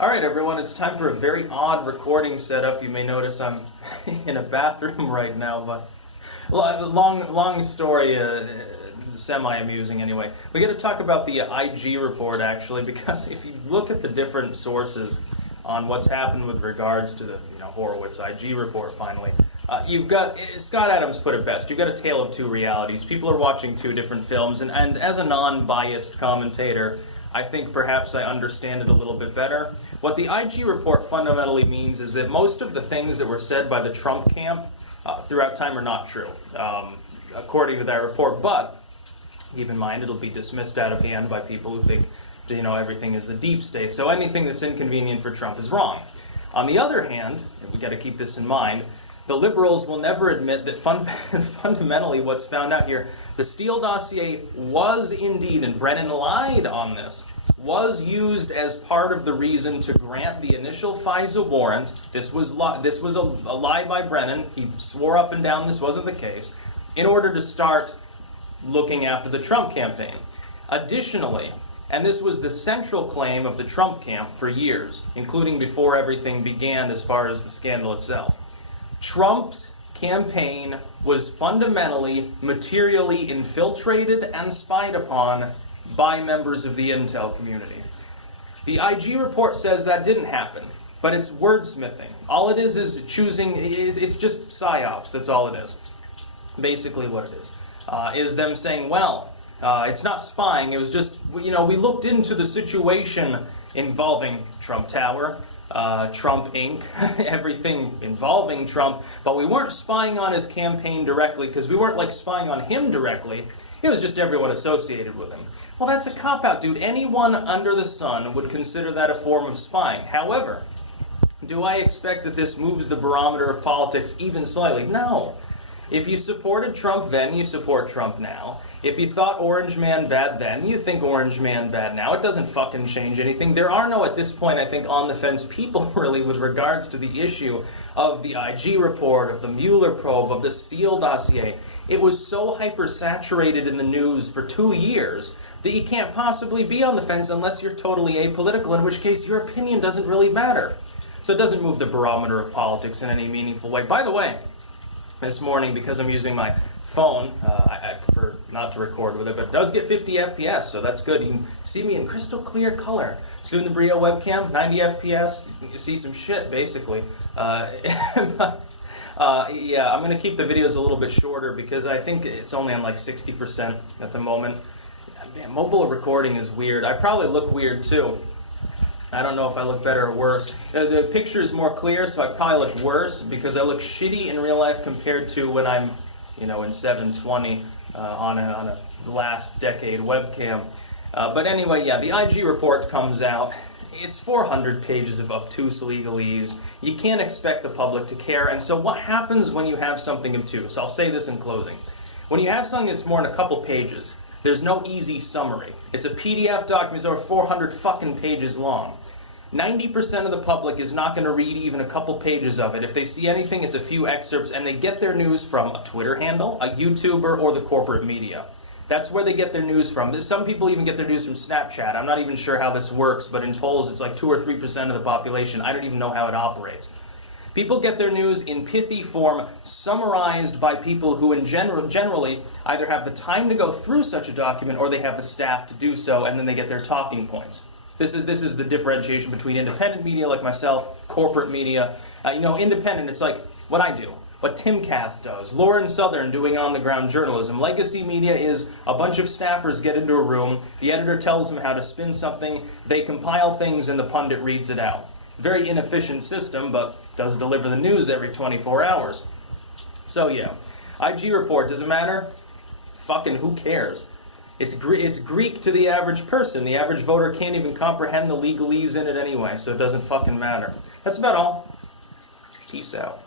Alright everyone, it's time for a very odd recording setup. You may notice I'm in a bathroom right now, but long story, semi-amusing anyway. We got to talk about the IG report actually, because if you look at the different sources on what's happened with regards to the Horowitz IG report finally, you've got, Scott Adams put it best, you've got a tale of two realities. People are watching two different films, and as a non-biased commentator, I think perhaps I understand it a little bit better. What the IG report fundamentally means is that most of the things that were said by the Trump camp throughout time are not true, according to that report. But keep in mind, it'll be dismissed out of hand by people who think, everything is the deep state. So anything that's inconvenient for Trump is wrong. On the other hand, we got to keep this in mind, the liberals will never admit that fundamentally what's found out here, the Steele dossier was indeed, and Brennan lied on this, was used as part of the reason to grant the initial FISA warrant. This was a lie by Brennan. He swore up and down this wasn't the case, in order to start looking after the Trump campaign. Additionally, and this was the central claim of the Trump camp for years, including before everything began as far as the scandal itself, Trump's campaign was fundamentally, materially infiltrated and spied upon by members of the intel community. The IG report says that didn't happen, but it's wordsmithing. All it is choosing, it's just psyops, that's all it is. Basically what it is them saying, well, it's not spying, it was just, we looked into the situation involving Trump Tower, Trump Inc., everything involving Trump, but we weren't spying on his campaign directly, because we weren't spying on him directly, it was just everyone associated with him. Well, that's a cop-out, dude. Anyone under the sun would consider that a form of spying. However, do I expect that this moves the barometer of politics even slightly? No. If you supported Trump then, you support Trump now. If you thought Orange Man bad then, you think Orange Man bad now. It doesn't fucking change anything. There are no, at this point, I think, on-the-fence people, really, with regards to the issue of the IG report, of the Mueller probe, of the Steele dossier. It was so hyper-saturated in the news for 2 years that you can't possibly be on the fence unless you're totally apolitical, in which case your opinion doesn't really matter. So it doesn't move the barometer of politics in any meaningful way. By the way, this morning, because I'm using my phone, I prefer not to record with it, but it does get 50 FPS, so that's good. You can see me in crystal clear color. Soon the Brio webcam, 90 FPS, you can see some shit, basically. Yeah, I'm going to keep the videos a little bit shorter because I think it's only on 60% at the moment. Man, mobile recording is weird. I probably look weird too. I don't know if I look better or worse. The picture is more clear, so I probably look worse because I look shitty in real life compared to when I'm, in 720 on a last decade webcam. But anyway, yeah, the IG report comes out. It's 400 pages of obtuse legalese. You can't expect the public to care. And so what happens when you have something obtuse? I'll say this in closing. When you have something that's more than a couple pages, there's no easy summary. It's a PDF document, it's over 400 fucking pages long. 90% of the public is not going to read even a couple pages of it. If they see anything, it's a few excerpts, and they get their news from a Twitter handle, a YouTuber, or the corporate media. That's where they get their news from. Some people even get their news from Snapchat. I'm not even sure how this works, but in polls it's 2 or 3% of the population. I don't even know how it operates. People get their news in pithy form, summarized by people who generally either have the time to go through such a document or they have the staff to do so, and then they get their talking points. This is the differentiation between independent media like myself, corporate media. Independent, it's like what I do, what Timcast does, Lauren Southern doing on-the-ground journalism. Legacy media is a bunch of staffers get into a room, the editor tells them how to spin something, they compile things, and the pundit reads it out. Very inefficient system, but does deliver the news every 24 hours. So yeah, IG report, does it matter? Fucking who cares? It's Greek to the average person. The average voter can't even comprehend the legalese in it anyway, so it doesn't fucking matter. That's about all. Peace out.